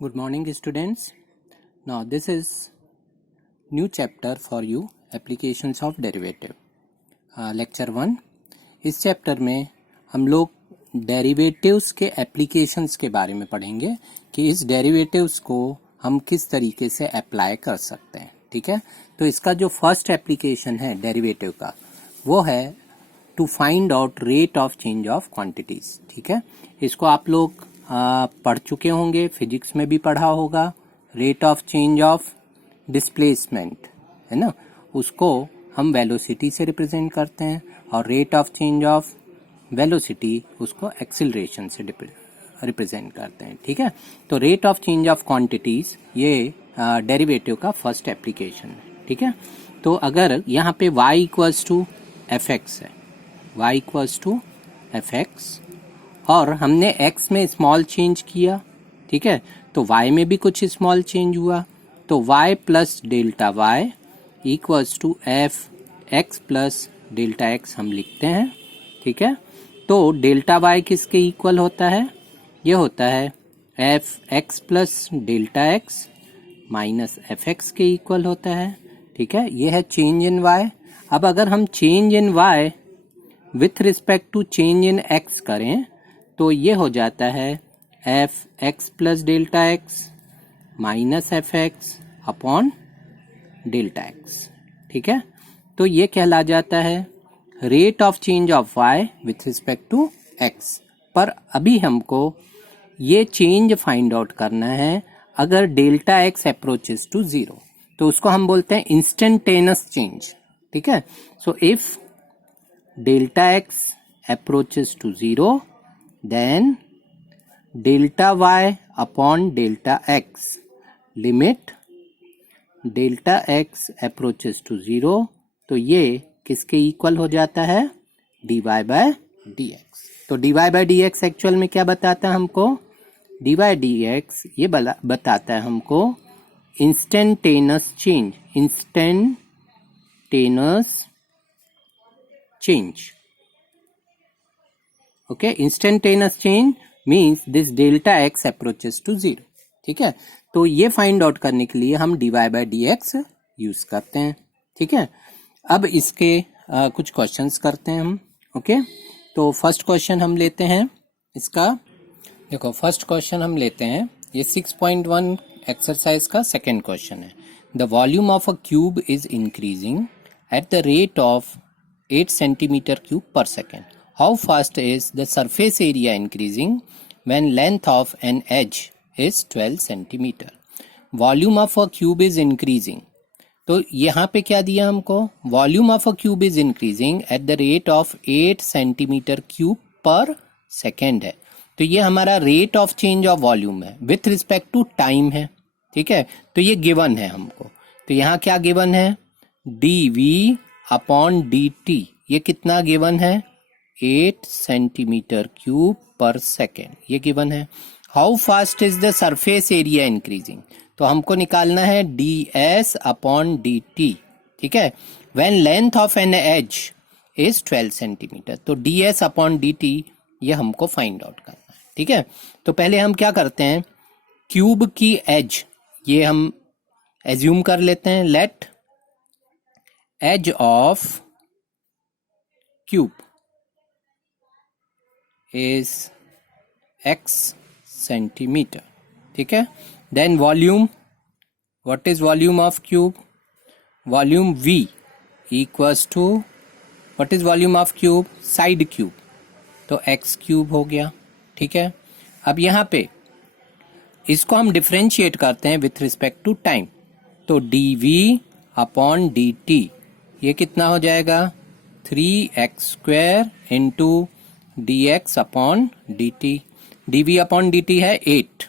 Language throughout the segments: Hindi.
Good morning students. Now this is new chapter for you, applications of derivative. Lecture 1. इस चैप्टर में हम लोग डेरिवेटिव्स के एप्लीकेशंस के बारे में पढ़ेंगे कि इस डेरिवेटिव्स को हम किस तरीके से अप्लाई कर सकते हैं. ठीक है, तो इसका जो फर्स्ट एप्लीकेशन है डेरिवेटिव का वो है to find out rate of change of quantities. ठीक है, इसको आप लोग पढ़ चुके होंगे, फिजिक्स में भी पढ़ा होगा. Rate of change of displacement है ना, उसको हम वेलोसिटी से रिप्रेजेंट करते हैं और rate of change of velocity उसको एक्सिलरेशन से रिप्रेजेंट करते हैं. ठीक है, तो rate of change of quantities ये डेरिवेटिव का फर्स्ट एप्लीकेशन है. ठीक है, तो अगर यहाँ पे y equals to f x है, y equals to f x और हमने x में स्मॉल चेंज किया. ठीक है, तो y में भी कुछ स्मॉल चेंज हुआ, तो y plus delta y equals to f x plus delta x हम लिखते हैं. ठीक है, तो डेल्टा y किसके इक्वल होता है? ये होता है f x plus delta x minus f x के इक्वल होता है. ठीक है, ये है चेंज इन y. अब अगर हम change in y with respect to change in x करें तो ये हो जाता है f x plus delta x minus f x upon delta x. ठीक है, तो ये कहला जाता है rate of change of y with respect to x. पर अभी हमको ये चेंज फाइंड आउट करना है अगर delta x approaches to zero, तो उसको हम बोलते हैं इंस्टेंटेनियस चेंज. ठीक है, so if delta x approaches to zero then delta y upon delta x limit delta x approaches to zero, तो ये किसके इक्वल हो जाता है? dy by dx. तो dy by dx एक्चुअल में क्या बताता है हमको? dy dx ये बताता है हमको instantaneous change. Instantaneous change. Okay, instantaneous change means this delta x approaches to zero. ठीक है, तो ये फाइंड आउट करने के लिए हम dy by dx यूज करते हैं. ठीक है, अब इसके कुछ क्वेश्चंस करते हैं हम. ओके, तो फर्स्ट क्वेश्चन हम लेते हैं इसका. देखो फर्स्ट क्वेश्चन हम लेते हैं, ये 6.1 एक्सरसाइज का सेकेंड क्वेश्चन है. The volume of a cube is increasing at the rate of 8 centimetre cube per second. How fast is the surface area increasing when length of an edge is 12 centimeter? Volume of a cube is increasing. तो यहाँ पे क्या दिया हमको? Volume of a cube is increasing at the rate of 8 centimeter cube per second है. तो ये हमारा rate of change of volume है with respect to time है. ठीक है, तो ये given है हमको. तो यहाँ क्या given है? dv upon dt. ये कितना given है? 8 सेंटीमीटर क्यूब पर सेकेंड, ये गिवन है. How fast is the surface area increasing, तो हमको निकालना है ds अपॉन dt. ठीक है, when length of an edge is 12 centimetre, तो ds अपॉन dt ये हमको फाइंड आउट करना है. ठीक है, तो पहले हम क्या करते हैं, क्यूब की एज ये हम एज्यूम कर लेते हैं. Let edge of cube is x centimeter. ठीक है, then volume, what is volume of cube? Volume v equals to what is volume of cube? Side cube, तो x cube हो गया. ठीक है, अब यहाँ पे इसको हम डिफरेंशिएट करते हैं विथ रिस्पेक्ट टू टाइम, तो dv अपॉन dt ये कितना हो जाएगा? 3x square into dx upon dt. dv upon dt है 8,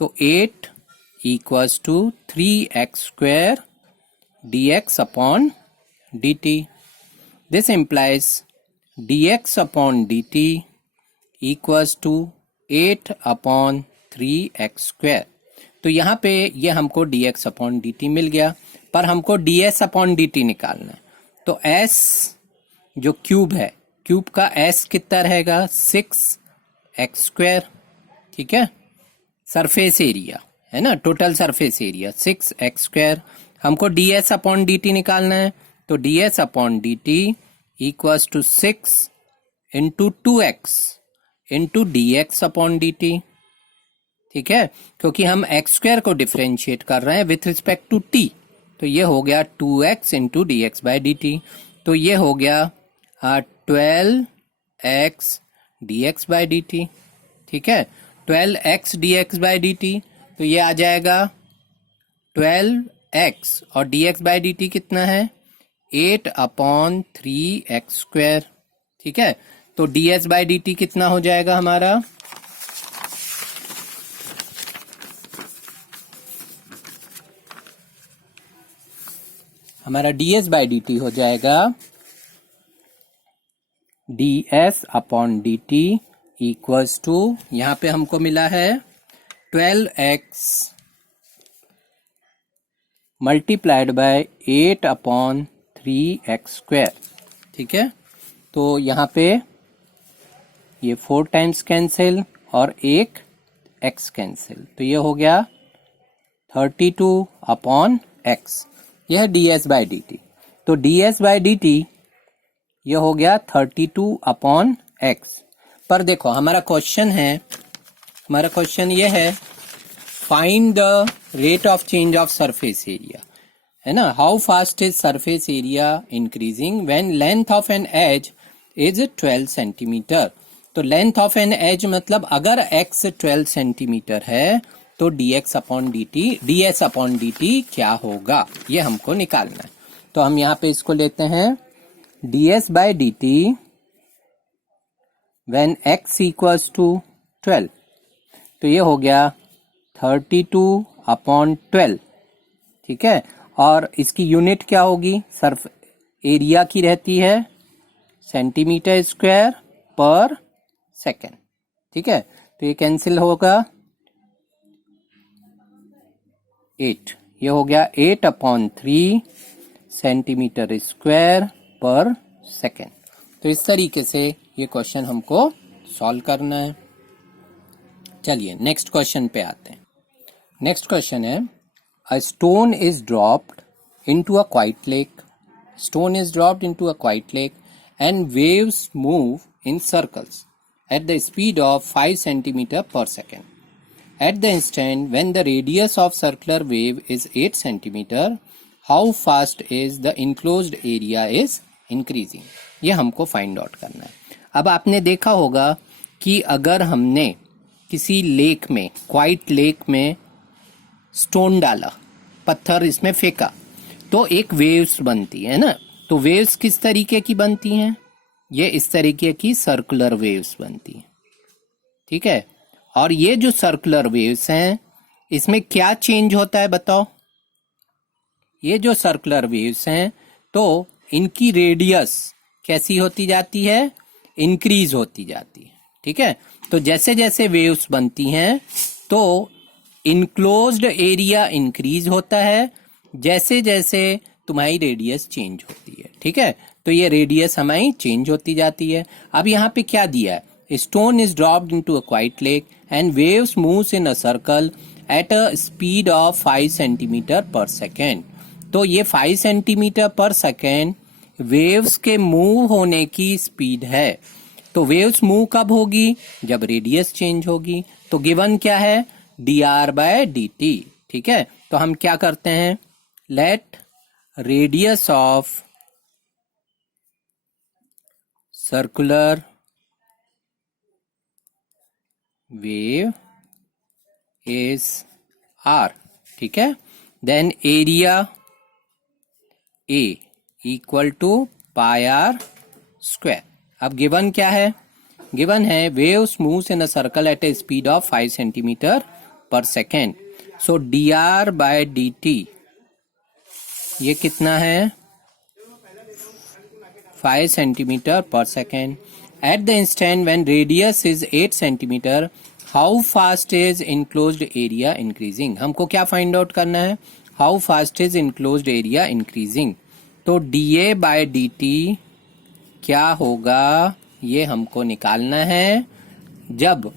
तो 8 equals to 3x square dx upon dt. This implies dx upon dt equals to 8 upon 3x square. तो यहाँ पे ये हमको dx अपॉन dt मिल गया, पर हमको ds अपॉन dt निकालना है. तो s जो क्यूब है, क्यूब का s कितना रहेगा? 6x square. ठीक है, सरफेस एरिया है ना, टोटल सरफेस एरिया 6x²। हमको ds अपॉन dt निकालना है, तो ds upon dt equals to 6 into 2x into dx upon dt। ठीक है, क्योंकि हम x² को डिफरेंशिएट कर रहे हैं विथ रिस्पेक्ट टू t, तो ये हो गया 2x into dx by dt। तो ये हो गया 12x dx बाई dt। ठीक है, 12x dx बाई dt, तो ये आ जाएगा 12x और dx बाई dt कितना है 8/3x²। ठीक है, तो ds बाई dt कितना हो जाएगा हमारा, ds बाई dt हो जाएगा ds upon dt equals to, यहां पे हमको मिला है 12x मल्टीप्लाइड बाय 8/3x²। ठीक है, तो यहाँ पे ये 4 टाइम्स कैंसिल और एक x कैंसिल, तो ये हो गया 32/x। यह है ds बाई dt। तो ds बाई dt ये हो गया 32/x। पर देखो हमारा क्वेश्चन ये है find the rate of change of surface area, है ना। How fast is surface area increasing when length of an edge is 12 centimetre. तो लेंथ ऑफ एन एज मतलब अगर x 12 सेंटीमीटर है तो ds अपॉन dt क्या होगा, ये हमको निकालना है। तो हम यहाँ पे इसको लेते हैं ds by dt when x equals to 12, तो ये हो गया 32/12। ठीक है, और इसकी यूनिट क्या होगी, सर्फ एरिया की रहती है सेंटीमीटर स्क्वायर पर सेकेंड। ठीक है, तो ये कैंसिल होगा 8, ये हो गया 8/3 सेंटीमीटर स्क्वायर पर सेकेंड। तो इस तरीके से ये क्वेश्चन हमको सॉल्व करना है। चलिए नेक्स्ट क्वेश्चन पे आते हैं। नेक्स्ट क्वेश्चन है, a stone is dropped into a quite lake. Stone is dropped into a quite lake and waves move in circles at the speed of 5 centimeter per second. At the instant when the radius of circular wave is 8 centimeter, how fast is the enclosed area is increasing? ये हमको फाइंड आउट करना है। अब आपने देखा होगा कि अगर हमने किसी लेक में, क्वाइट लेक में स्टोन डाला, पत्थर इसमें फेंका, तो एक वेव्स बनती है ना। तो वेव्स किस तरीके की बनती हैं, ये इस तरीके की सर्कुलर वेव्स बनती हैं। ठीक है, और ये जो सर्कुलर वेव्स हैं इसमें क्या चेंज होता है बताओ। ये जो सर्कुलर वेव्स हैं तो इनकी रेडियस कैसी होती जाती है, इंक्रीज होती जाती है। ठीक है, तो जैसे जैसे वेव्स बनती हैं तो इनक्लोज्ड एरिया इंक्रीज होता है जैसे जैसे तुम्हारी रेडियस चेंज होती है। ठीक है, तो ये रेडियस हमारी चेंज होती जाती है। अब यहाँ पे क्या दिया है, stone is dropped into a quite lake and waves moves in a circle at a speed of 5 centimetre per second. तो ये 5 सेंटीमीटर पर सेकेंड वेव्स के मूव होने की स्पीड है। तो वेव्स मूव कब होगी, जब रेडियस चेंज होगी। तो गिवन क्या है, dr बाय dt। ठीक है, तो हम क्या करते हैं, let radius of circular wave is r। ठीक है, then area a equal to pi r square. अब गिवन क्या है, गिवन है waves moves in a circle at a speed of 5 centimetre per second. So dr by dt ये कितना है, 5 centimetre per second. At the instant when radius is 8 centimetre, how fast is enclosed area increasing. हमको क्या फाइंड आउट करना है, how fast is enclosed area increasing. तो dA बाय dt क्या होगा, ये हमको निकालना है जब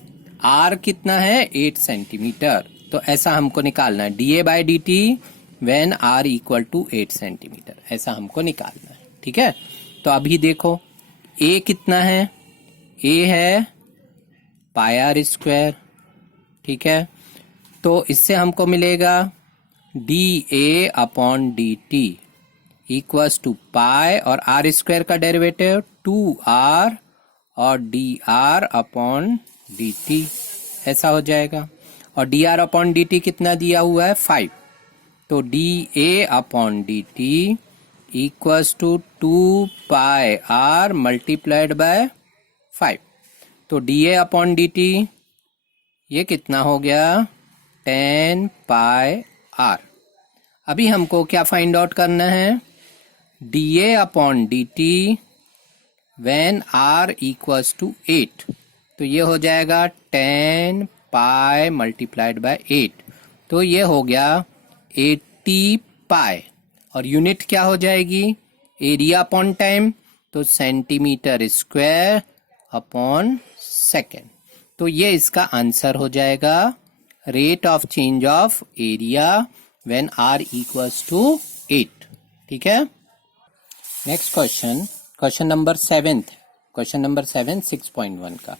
r कितना है 8 सेंटीमीटर। तो ऐसा हमको निकालना है, d a by d t when r equal to 8 centimetre, ऐसा हमको निकालना है। ठीक है, तो अभी देखो ए कितना है, ए है पाई आर स्क्वायर। ठीक है, तो इससे हमको मिलेगा D A upon D T equals to pi और आर स्क्वायर का डेरिवेटिव 2r और D R upon D T, ऐसा हो जाएगा। और D R upon D T कितना दिया हुआ है 5, तो D A upon D T equals to 2 pi R multiplied by 5। तो D A upon D T ये कितना हो गया 10 पाई आर। अभी हमको क्या फाइंड आउट करना है, d A upon D t when r equals to 8, तो ये हो जाएगा 10 पाई मल्टीप्लाइड बाय 8, तो ये हो गया 80 पाई। और यूनिट क्या हो जाएगी, एरिया अपॉन टाइम, तो सेंटीमीटर स्क्वायर अपॉन सेकेंड। तो ये इसका आंसर हो जाएगा, rate of change of area when r equals to 8। ठीक है, next question, question number 7, question number 7 6.1 का।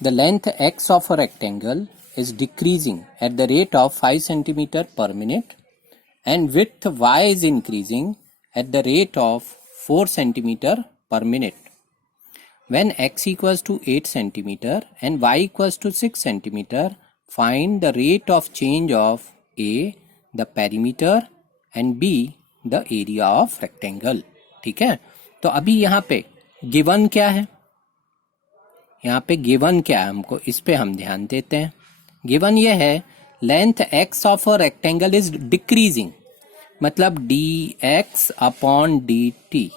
The length x of a rectangle is decreasing at the rate of 5 centimetre per minute and width y is increasing at the rate of 4 centimeter per minute. When x equals to 8 centimeter and y equals to 6 centimeter, find the rate of change of A, the perimeter, and B, the area of rectangle. ठीक है, तो अभी यहाँ पे गिवन क्या है, यहाँ पे गिवन क्या है हमको, इस पे हम ध्यान देते हैं। गिवन ये है length x of a rectangle is decreasing, मतलब D X upon D T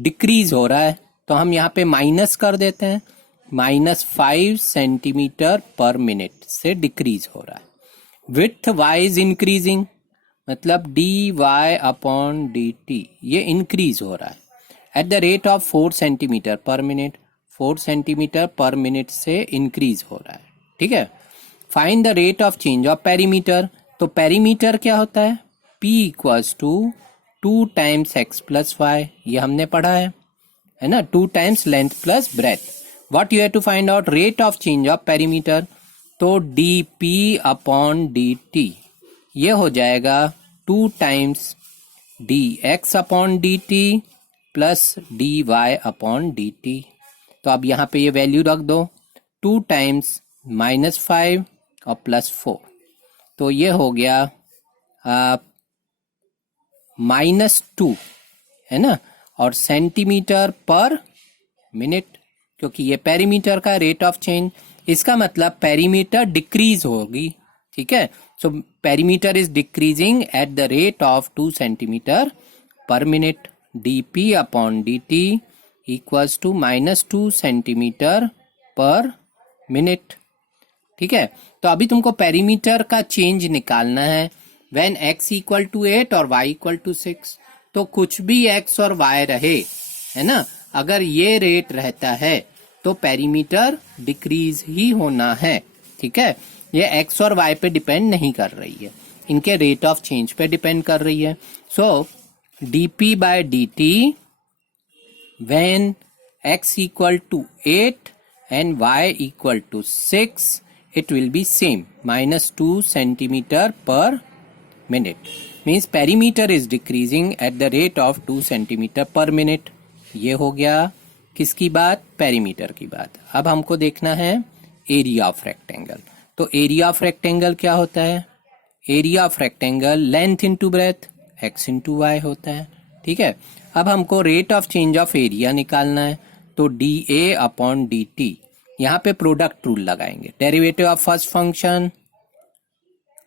decrease हो रहा है, तो हम यहाँ पे माइनस कर देते हैं, -5 सेंटीमीटर पर मिनट से डिक्रीज हो रहा है। विड्थ y इज इंक्रीजिंग, मतलब d Y upon D T ये इंक्रीज हो रहा है at the rate of 4 centimetre per minute, 4 centimetre per minute से इंक्रीज हो रहा है। ठीक है, find the rate of change of perimeter, तो पेरीमीटर क्या होता है, P equals to 2 times x plus y, ये हमने पढ़ा है ना, 2 times length plus breadth. What you have to find out, rate of change of perimeter, तो D P upon D T ये हो जाएगा 2 times D X upon D T plus D Y upon D T. तो अब यहाँ पे ये वैल्यू रख दो, 2 टाइम्स -5 और +4, तो ये हो गया -2, है ना, और सेंटीमीटर पर मिनट, क्योंकि ये पेरीमीटर का रेट ऑफ चेंज, इसका मतलब पेरीमीटर डिक्रीज होगी। ठीक है, so perimeter is decreasing at the rate of 2 centimetre per minute, d P upon D T equals to -2 centimetre per minute. ठीक है, तो अभी तुमको पेरीमीटर का चेंज निकालना है व्हेन x इक्वल टू 8 और y इक्वल टू 6, तो कुछ भी x और y रहे, है ना, अगर ये रेट रहता है तो पेरीमीटर डिक्रीज ही होना है। ठीक है, ये x और y पे डिपेंड नहीं कर रही है, इनके रेट ऑफ चेंज पे डिपेंड कर रही है। So dp by dt when x equal to 8 and y equal to 6, it will be same, -2 centimeter per minute, means perimeter is decreasing at the rate of 2 centimeter per minute। ये हो गया किसकी बात, पेरीमीटर की बात। अब हमको देखना है एरिया ऑफ रेक्टेंगल, तो एरिया ऑफ रेक्टेंगल क्या होता है, area of rectangle length into breadth x into y होता है। ठीक है, अब हमको rate of change of area निकालना है, तो D A upon D t, यहाँ पे प्रोडक्ट रूल लगाएंगे, derivative of first function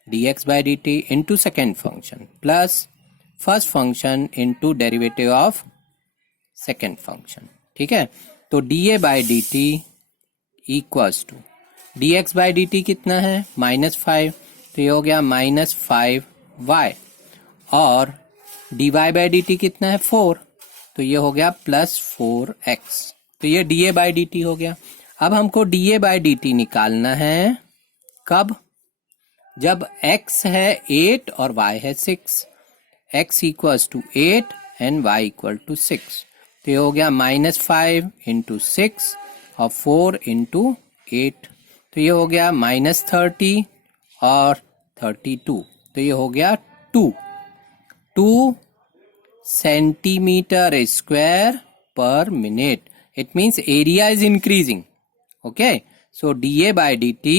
d x by d t into second function plus first function into derivative of second function. ठीक है, तो D a by d T equals to d x by d T कितना है -5, तो ये हो गया -5y, और d y by d T कितना है 4, तो ये हो गया +4x, तो ये D a by d T हो गया। अब हमको D a by d T निकालना है कब, जब x है 8 और y है 6, x equals to 8 and y equal to 6, तो ये हो गया -5 इंटू 6 और 4 इंटू 8, तो ये हो गया -30 और 32, तो ये हो गया 2 centimeter square per minute. It means area is increasing. Okay, so dA by dt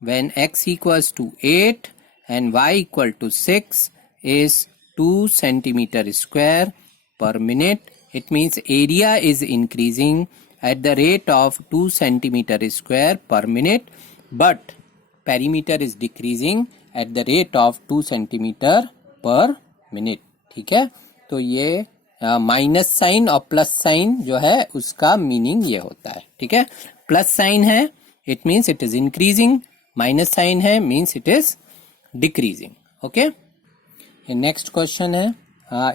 when x equals to 8 and y equal to 6 is 2 centimeter square per minute. It means area is increasing at the rate of 2 centimeter square per minute, but perimeter is decreasing at the rate of 2 centimeter per minute. ठीक है, तो ये माइनस साइन और प्लस साइन जो है उसका मीनिंग ये होता है. ठीक है, प्लस साइन है it means it is increasing, minus sign है means it is decreasing. Okay, ये नेक्स्ट क्वेश्चन है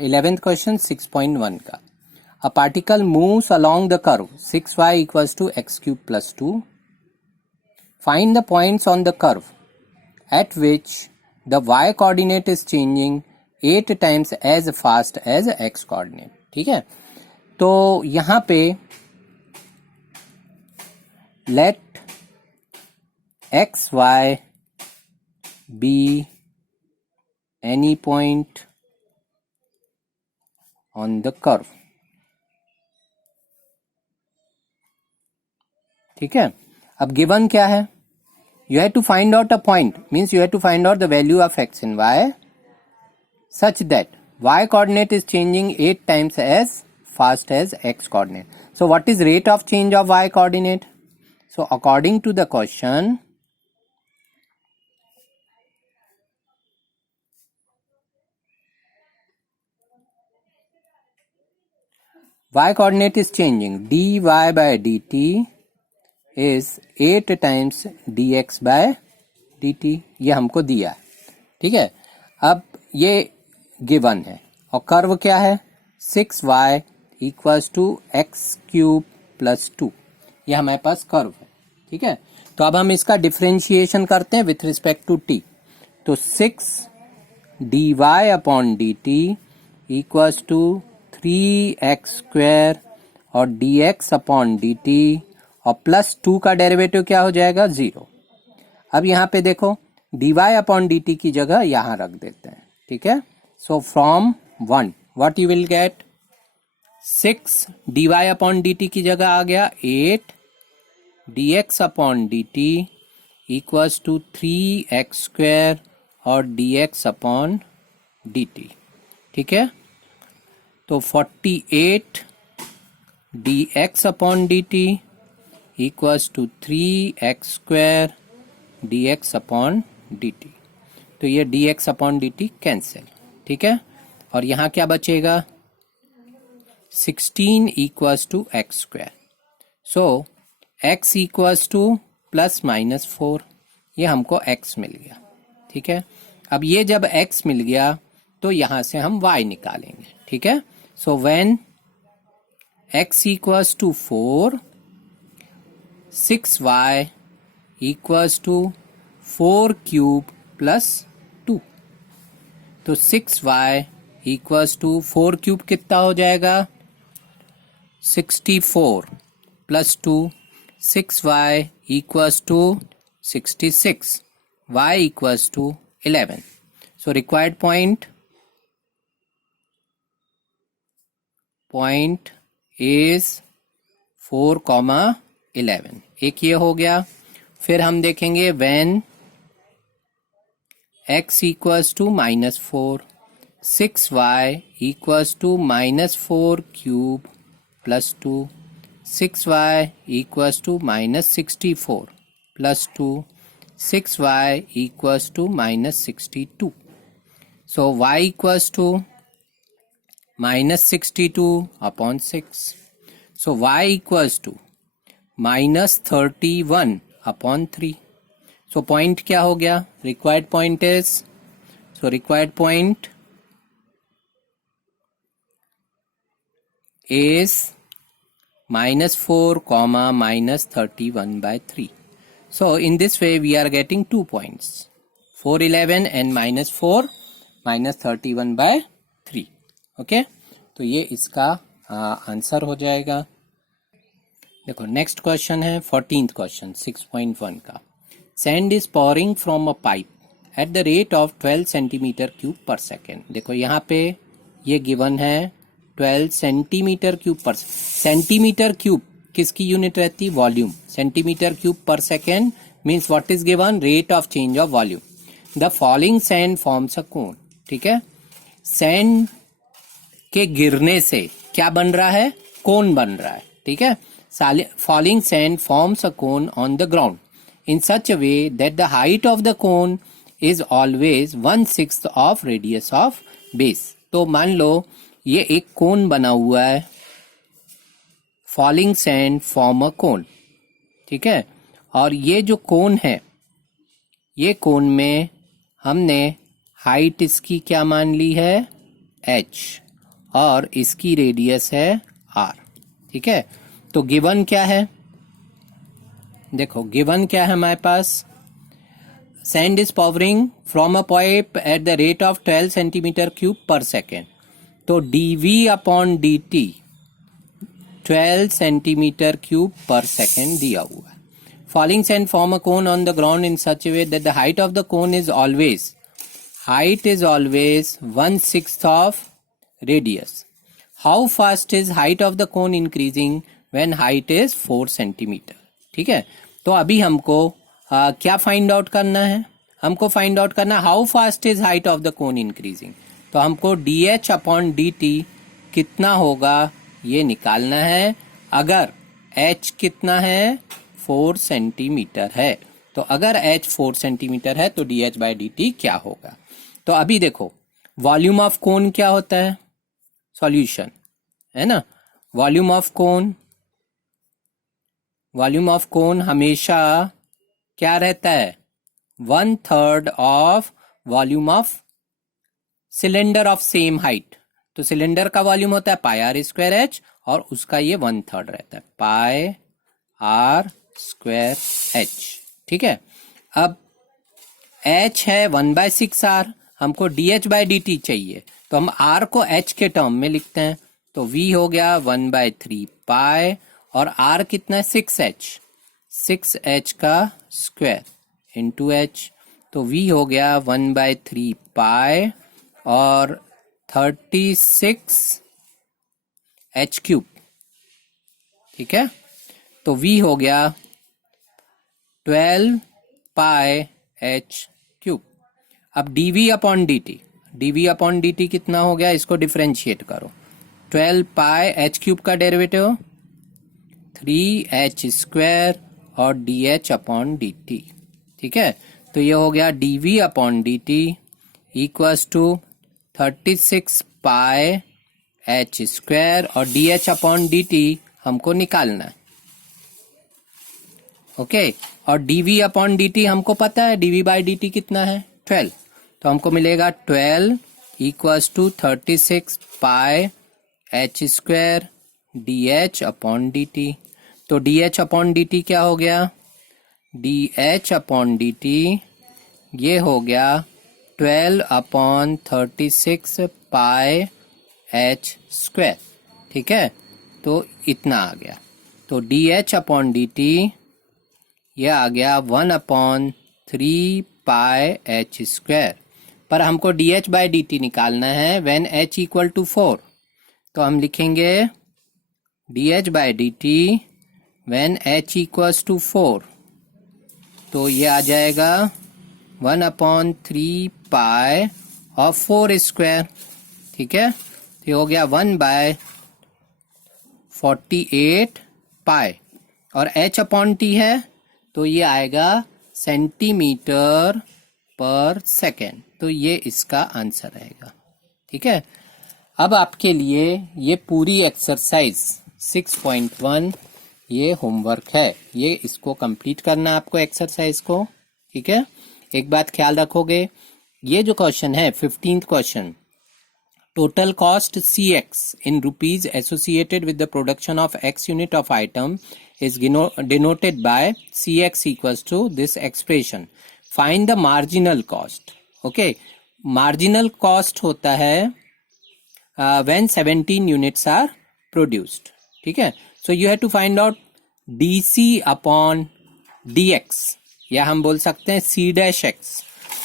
11th क्वेश्चन 6.1 का. A particle moves along the curve 6y equals to x cube plus 2. Find the points on the curve at which the y coordinate is changing 8 times as fast as x coordinate. ठीक है, तो यहां पे let x y be any point on the curve. ठीक है, अब गिवन क्या है, you have to find out a point, means you have to find out the value of x and y such that y coordinate is changing 8 times as fast as x coordinate. So what is rate of change of y coordinate? So according to the question, y coordinate is changing, dy by dt is 8 times dx by dt, ये हमको दिया है. ठीक है, अब ये गिवन है और कर्व क्या है 6y equals to x cube plus 2, ये हमारे पास कर्व है. ठीक है, तो अब हम इसका डिफरेंशिएशन करते हैं विथ रिस्पेक्ट टू t. तो 6 dy upon dt equals to 3x square और dx अपॉन dt और प्लस 2 का डेरिवेटिव क्या हो जाएगा 0. अब यहाँ पे देखो dy अपॉन dt की जगह यहाँ रख देते हैं. ठीक है, so from 1 what you will get 6 dy upon dt की जगह आ गया 8 dx upon dt equals to 3x square और dx अपॉन dt. ठीक है, तो 48 dx upon dt equals to 3x square dx upon dt. तो ये dx अपॉन dt कैंसिल. ठीक है, और यहाँ क्या बचेगा 16 equals to x square. So x equals to plus minus 4, ये हमको x मिल गया. ठीक है, अब ये जब x मिल गया तो यहाँ से हम y निकालेंगे. ठीक है, so when x equals to 4 6y equals to 4 cube plus 2, तो 6y इक्वल्स टू 4 क्यूब कितना हो जाएगा 64 plus 2, 6y equals to 66, y equals to 11. So required point is 4,11. एक ये हो गया. फिर हम देखेंगे when x equals to -4 6y equals to -4 cube plus 2, 6y equals to -64 plus 2, 6y equals to -62. So y equals to -62 upon 6. So y equals to -31 upon 3. So point क्या हो गया, required point is, so required point is -4, -31 by 3. So in this way we are getting 2 points. 411 and -4 -31/3. Okay, तो ये इसका आंसर हो जाएगा। देखो नेक्स्ट क्वेश्चन है 14th क्वेश्चन 6.1 का। Sand is pouring from a pipe at the rate of 12 centimetre cube per second. देखो यहाँ पे ये गिवन है 12 centimetre cube per. Centimetre cube किसकी यूनिट रहती है? Volume. Centimetre cube per second means what is given? Rate of change of volume. The falling sand forms a cone. ठीक है, सैंड के गिरने से क्या बन रहा है? कोन बन रहा है। ठीक है, falling sand forms a cone on the ground in such a way that the height of the cone is always 1/6 of radius of base. तो मान लो ये एक कोन बना हुआ है, falling sand form a cone. ठीक है, और ये जो कोन है, ये कोन में हमने हाइट इसकी क्या मान ली है? h, और इसकी रेडियस है r। ठीक है, तो गिवन क्या है? देखो गिवन क्या है हमारे पास? Sand is pouring from a pipe at the rate of 12 centimetre cube per second. तो dv upon dt 12 centimetre cube per second दिया हुआ है। Falling sand form a cone on the ground in such a way that the height of the cone is always 1/6 of radius. How fast is height of the cone increasing when height is 4 centimetre. ठीक है, तो अभी हमको क्या फाइंड आउट करना है? हमको फाइंड आउट करना है how fast is height of the cone increasing. तो हमको dh अपॉन dt कितना होगा ये निकालना है। अगर h कितना है? 4 सेंटीमीटर है। तो अगर h 4 सेंटीमीटर है तो dh बाय dt क्या होगा? तो अभी देखो वॉल्यूम ऑफ कोन क्या होता है? सॉल्यूशन है ना। वॉल्यूम ऑफ कोन हमेशा क्या रहता है? 1/3 of volume of cylinder of same height. तो सिलेंडर का वॉल्यूम होता है पाई आर स्क्वायर एच, और उसका ये 1/3 रहता है पाई आर स्क्वायर एच। ठीक है, अब h है 1/6 r, हमको dh बाय dt चाहिए, तो हम r को h के टर्म में लिखते हैं। तो v हो गया 1/3 पाई, और r कितना है? 6h का स्क्वायर इंटू h। तो v हो गया 1/3 पाई और 36h क्यूब। ठीक है, तो v हो गया 12 पाई h क्यूब। अब dv अपॉन dt कितना हो गया? इसको डिफरेंशिएट करो। 12 पाई h क्यूब का डेरिवेटिव 3h स्क्वायर और dh अपॉन dt। ठीक है, तो ये हो गया dv upon dt equals to 36 pi h square, और dh अपॉन dt हमको निकालना है। ओके, और dv अपॉन dt हमको पता है dv बाई dt कितना है? 12। तो हमको मिलेगा 12 equals to 36 pi h square dh upon dt। तो dh अपॉन dt क्या हो गया? dh अपॉन dt ये हो गया 12 अपॉन 36 पाई h स्क्वायर। ठीक है, तो इतना आ गया। तो dh अपॉन dt ये आ गया 1/3 पाई h स्क्वायर। पर हमको dh बाय dt निकालना है व्हेन h इक्वल टू 4। तो हम लिखेंगे dh by dt when h equals to 4। तो ये आ जाएगा 1/3 पाई और 4 स्क्वायर। ठीक है, तो ये हो गया 1/48 पाई, और h अपॉन t है तो ये आएगा सेंटीमीटर पर सेकेंड। तो ये इसका आंसर रहेगा। ठीक है, अब आपके लिए ये पूरी एक्सरसाइज 6.1 ये होमवर्क है, ये इसको कंप्लीट करना आपको एक्सरसाइज को। ठीक है, एक बात ख्याल रखोगे, ये जो क्वेश्चन है 15th question, total cost cx in rupees associated with the production of x unit of item is denoted by cx equals to this expression find the marginal cost. Okay, marginal cost होता है व्हेन 17 यूनिट्स आर प्रोड्यूस्ड. ठीक है, so you have to find out DC upon DX, या हम बोल सकते हैं C-X.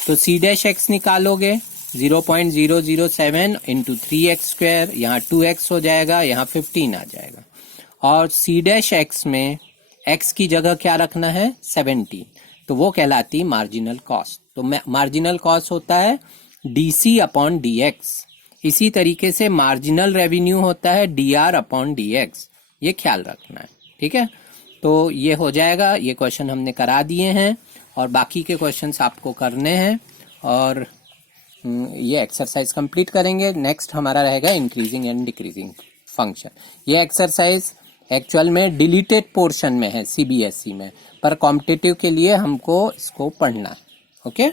तो C-X निकालोगे 0.007 इंटू 3x², यहाँ 2x हो जाएगा, यहाँ 15 आ जाएगा. और C-X में x की जगह क्या रखना है, 17, तो वो कहलाती मार्जिनल कॉस्ट. तो मार्जिनल कॉस्ट होता है DC अपॉन DX. इसी तरीके से मार्जिनल रेवेन्यू होता है DR अपॉन DX. ये ख्याल रखना है. ठीक है, तो ये हो जाएगा. ये क्वेश्चन हमने करा दिए हैं और बाकी के क्वेश्चंस आपको करने हैं और ये एक्सरसाइज कंप्लीट करेंगे. नेक्स्ट हमारा रहेगा इंक्रीजिंग एंड डिक्रीजिंग फंक्शन. ये एक्सरसाइज एक्चुअल में डिलीटेड पोर्शन में है CBSE में, पर कॉम्पिटिटिव के लिए हमको इसको पढ़ना है. ओके,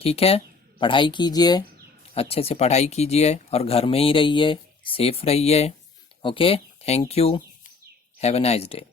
ठीक है, पढ़ाई कीजिए, अच्छे से पढ़ाई कीजिए और घर में ही रहिए, सेफ रहिए. Okay, thank you, have a nice day.